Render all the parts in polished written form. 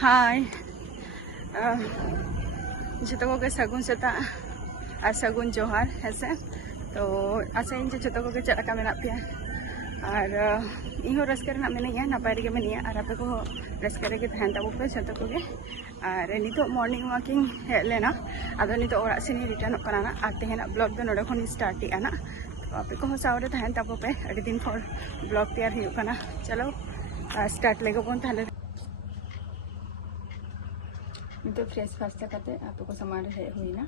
हाय जो को सगुन सेता और सगुन जोहार हेसे तो आशा जो को चलका मेना पे और इन रस्के मिना नपाय रे मिना और आपे को रस्के रे तहन ताबो पे जो को और नितो मॉर्निंग वॉकिंग हेज लेना आदो नितो ओरा सेनी रिटर्न करना और तेहना ब्लॉग दो नोडे खन स्टार्ट आना तो आपे को सावरे तहन ताबो पे अड़ी दिन पर ब्लॉग तैयार हुई करना चलो स्टार्ट लेगो बन ताले नितो फ्रेश फास्ट करते आप को सामान हेज हुईना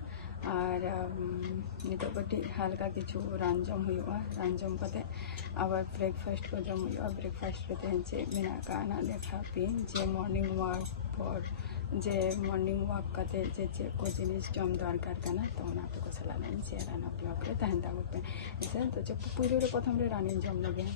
और नितो कटी हल्का किछु रान जम हुआ रान जम करते आबार ब्रेकफास्ट को जम हुआ ब्रेकफास्ट को तेहन चे मेना काना देखा पे जे मॉर्निंग वॉक पर जे मॉर्निंग वॉक करते जे चे को जिनिस जम दरकार करना तो ना पे को सला नहीं शेयर ना ब्लॉग रे तहन ताबो पे ऐसे तो जो पुरो रे प्रथम रे रानी जम लगे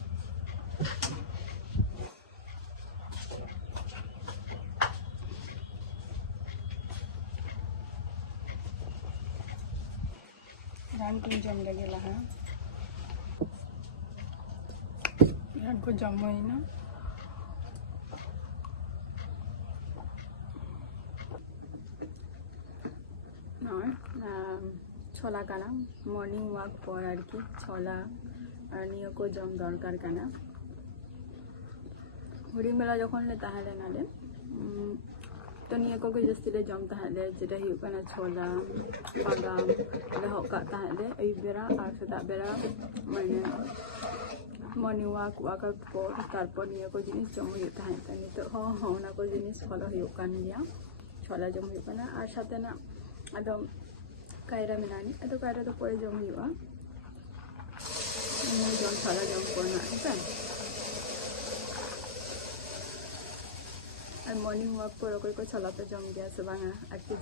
रान को जम लगे लहा रान को जम ना छोला काना मॉर्निंग वॉक पर आर की छोला नियो को जम दरकार काना हुडी मेला जखन ले ताहले नाले तो नियो को जस्ती ले जम ताहले जेटा हिउ काना छोला बादाम ले होका ताहले आई बेरा और सेता बेरा माने मॉर्निंग वॉक वर्कआउट पर तारपर नियो को जिनिस जम हुई ताहे त नितो हो ना को जिनिस फॉलो हुई कान गया छोला जम हुई काना और साथे ना अदो कायरा मिनानी अदो कायरा तो परे जम हुआ जम छोला जम करना है और मॉर्निंग वॉक पर कोई को छोला पे जम गया से बांगा आरकी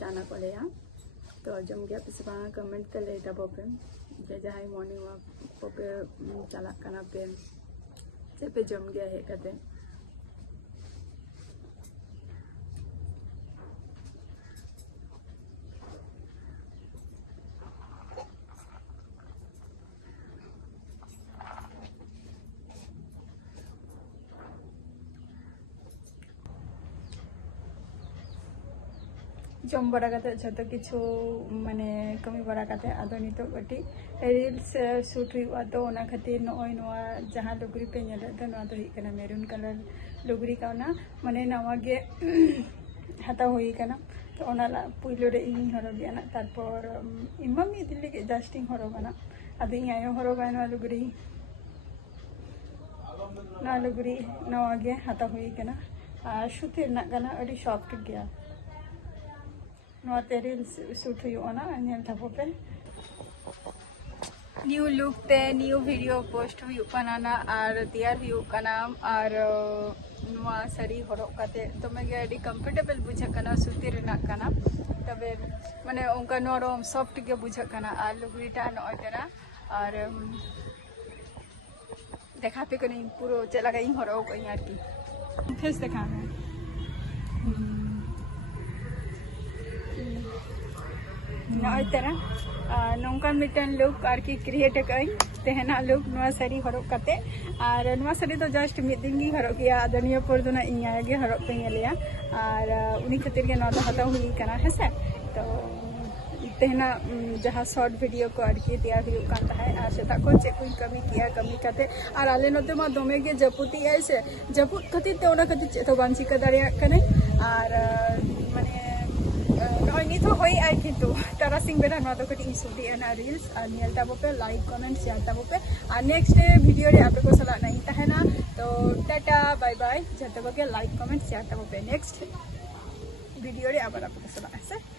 जाना पड़े तो जम गया पे से बांगा कमेंट कर ले तब पे जे जहां मॉर्निंग वॉक पे चला कना पे से पे जम गया है कहते जम बड़ा जो किछु माने कमी बड़ा आदो नितो कटी रील्स शूट हुआ तो ओना खातिर नय जहाँ लुगरी पे नेले तो ना तो हिकना मेरून कलर लुगरी काना माने नवा गे हाता हुई कना तो ओना ला पुइलो रे इन हरगिया ना तारपर इमा मी दिल्ली के जस्टिंग हरगाना आदो इन आयो हरगाना लुगरी ना लुगरी नवा गे हाता हुई कना आ सुतिर ना कना अडी सॉफ्ट गया रील्स शूट हुआ पे न्यू लुक ते न्यू वीडियो पोस्ट हुआ और तैयार हुआ और साड़ी हरते दमे गे कम्फर्टेबल बुझा सूती तबे माने उनका नरम सॉफ्ट के बुझा और लुगड़ीटा नयना और देखा पे पूरा चला गई हरगई आरकी फेस देखा नयतरा नौका मिटन लुक आरकी क्रिएट कई तेहना लुक नवा साड़ी हरग करते और नवा साड़ी तो जस्ट मिद दिन गी हरग गया आदनिया पर दो ना इया गे हरग पे लिया और उनी खातिर के नवा हता हुई कना हेसे तो तेहना जहाँ शॉर्ट वीडियो को आरकी तैयार हुई कान ताहे और सेता को चे कोई कमी किया कमी करते और आले नते मा दमे गे जपुती ऐसे जपुत खातिर ते ओना खातिर चे तो बान चिका दाड़िया कने और माने नित होई आई किंतु तारासिंग बेरा ना तो कटी सुटी एना रील्स और नियल ताबो पे लाइक कमेंट शेयर ताबो पे और नेक्स्ट वीडियो रे आपे को सला नहीं तहना तो टाटा बाय बाय जतबो के लाइक कमेंट शेयर ताबो पे नेक्स्ट वीडियो रे आबार आपे को सला ऐसे।